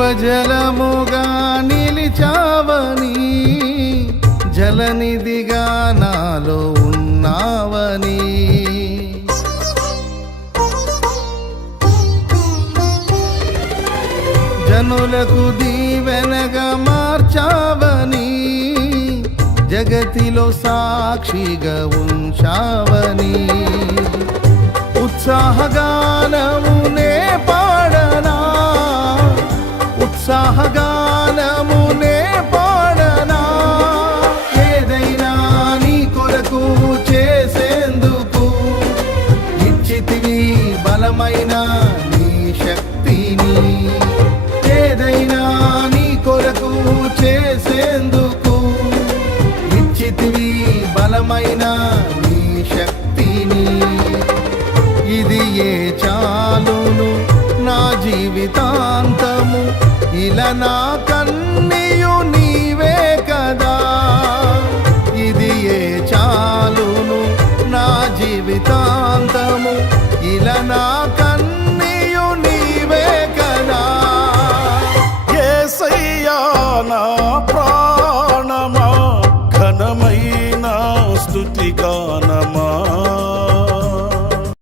జీవజలముగా నిలిచావని, జలనిధిగా నాలో ఉన్నావని, జనులకు దీవెనగా మార్చావని, జగతిలో సాక్షిగా ఉంచావని, ఉత్సాహగానమునే పాడనా, ఉత్సాహగానమునే పాడనా, ఏదైనా నీ కొరకు చేసేందుకు ఇచ్చితివి బలమైన నీ శక్తిని, ఏదైనా నీ కొరకు చేసేందుకు ఇచ్చితివి బలమైన నీ శక్తిని, ఇది ఏ చాలును నా జీవితాంతము ఇలా నా